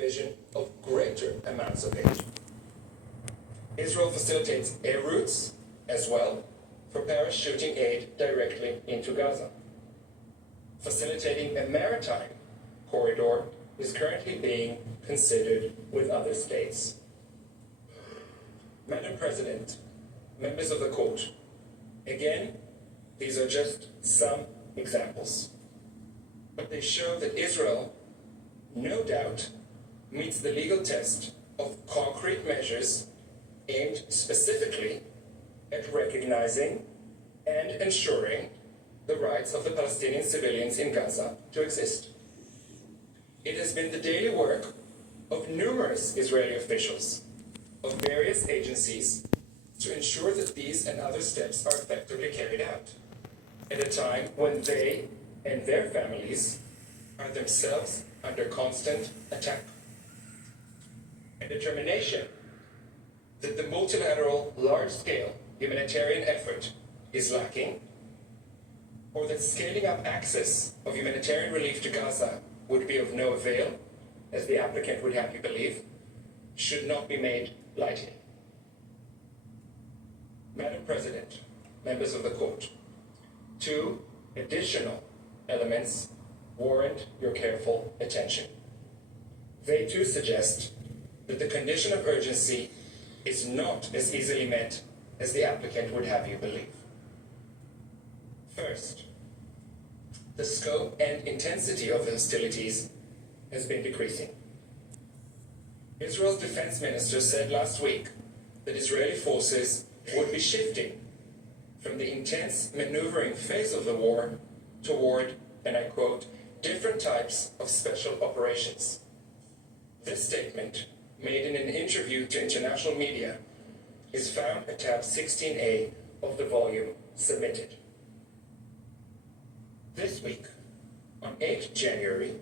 provision of greater amounts of aid. Israel facilitates air routes as well for parachuting aid directly into Gaza. Facilitating a maritime corridor is currently being considered with other states. Madam President, members of the court, again, these are just some examples, but they show that Israel, no doubt, meets the legal test of concrete measures aimed specifically at recognizing and ensuring the rights of the Palestinian civilians in Gaza to exist. It has been the daily work of numerous Israeli officials, of various agencies, to ensure that these and other steps are effectively carried out, at a time when they and their families are themselves under constant attack. A determination that the multilateral, large-scale humanitarian effort is lacking, or that scaling up access of humanitarian relief to Gaza would be of no avail, as the applicant would have you believe, should not be made lightly. Madam President, members of the court, two additional elements warrant your careful attention. They too suggest that the condition of urgency is not as easily met as the applicant would have you believe. First, the scope and intensity of the hostilities has been decreasing. Israel's defense minister said last week that Israeli forces would be shifting from the intense maneuvering phase of the war toward, and I quote, different types of special operations. This statement, made in an interview to international media, is found at tab 16A of the volume submitted. This week, on 8 January,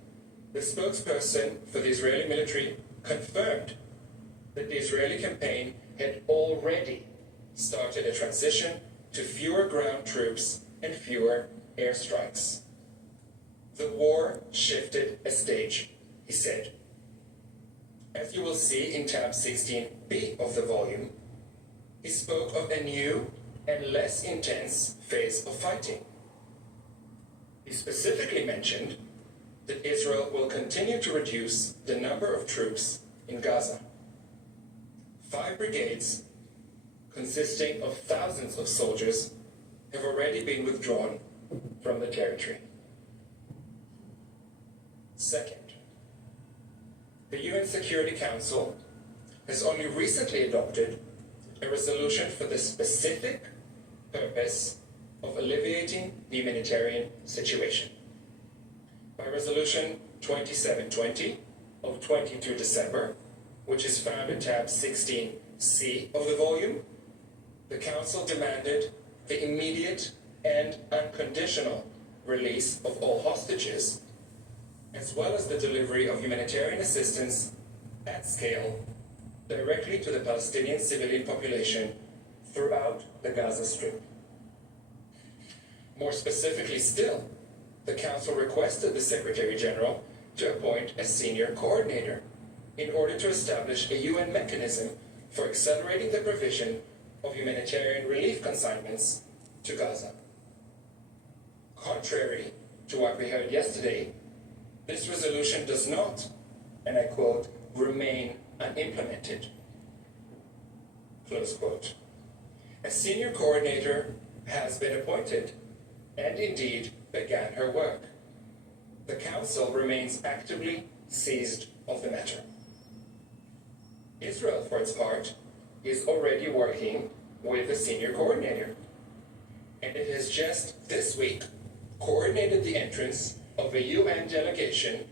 the spokesperson for the Israeli military confirmed that the Israeli campaign had already started a transition to fewer ground troops and fewer airstrikes. The war shifted a stage, he said. As you will see in tab 16B of the volume, he spoke of a new and less intense phase of fighting. He specifically mentioned that Israel will continue to reduce the number of troops in Gaza. 5 brigades, consisting of thousands of soldiers, have already been withdrawn from the territory. Second, the UN Security Council has only recently adopted a resolution for the specific purpose of alleviating the humanitarian situation. By Resolution 2720 of 22 December, which is found in tab 16C of the volume, the Council demanded the immediate and unconditional release of all hostages, as well as the delivery of humanitarian assistance at scale directly to the Palestinian civilian population throughout the Gaza Strip. More specifically still, the Council requested the Secretary General to appoint a senior coordinator in order to establish a UN mechanism for accelerating the provision of humanitarian relief consignments to Gaza. Contrary to what we heard yesterday, this resolution does not, and I quote, remain unimplemented, close quote. A senior coordinator has been appointed and indeed began her work. The Council remains actively seized of the matter. Israel, for its part, is already working with the senior coordinator, and it has just this week coordinated the entrance of a UN delegation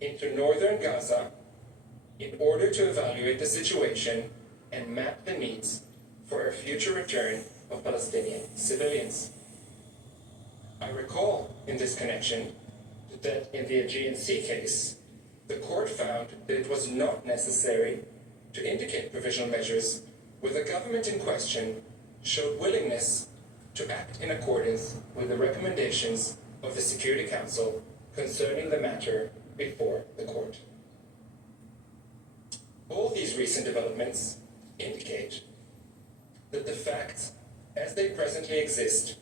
into northern Gaza in order to evaluate the situation and map the needs for a future return of Palestinian civilians. I recall in this connection that in the Aegean Sea case, the court found that it was not necessary to indicate provisional measures where the government in question showed willingness to act in accordance with the recommendations of the Security Council concerning the matter before the court. All these recent developments indicate that the facts as they presently exist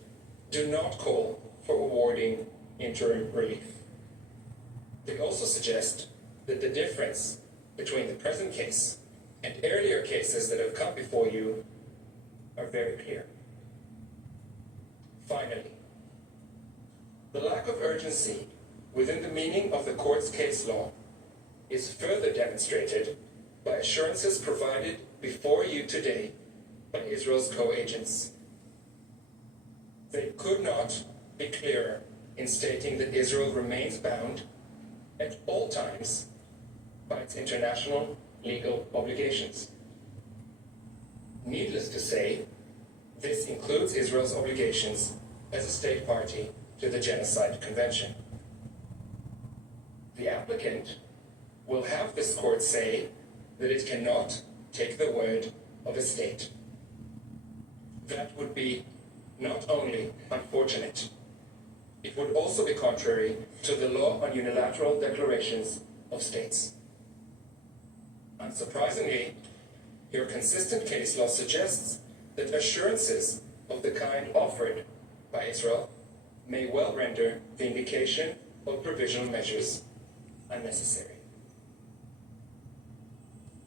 do not call for awarding interim relief. They also suggest that the difference between the present case and earlier cases that have come before you are very clear. Finally, the lack of urgency within the meaning of the court's case law is further demonstrated by assurances provided before you today by Israel's co-agents. They could not be clearer in stating that Israel remains bound at all times by its international legal obligations. Needless to say, this includes Israel's obligations as a state party to the Genocide Convention. The applicant will have this court say that it cannot take the word of a state. That would be not only unfortunate, it would also be contrary to the law on unilateral declarations of states. Unsurprisingly, your consistent case law suggests that assurances of the kind offered by Israel may well render the indication of provisional measures unnecessary.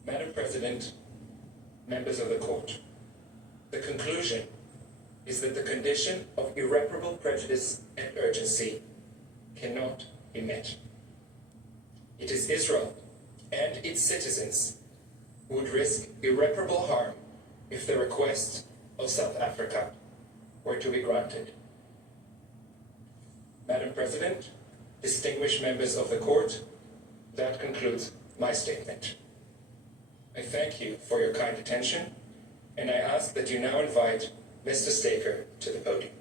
Madam President, members of the court, the conclusion is that the condition of irreparable prejudice and urgency cannot be met. It is Israel and its citizens who would risk irreparable harm if the request of South Africa were to be granted. Madam President, distinguished members of the court, that concludes my statement. I thank you for your kind attention, and I ask that you now invite Mr. Staker to the podium.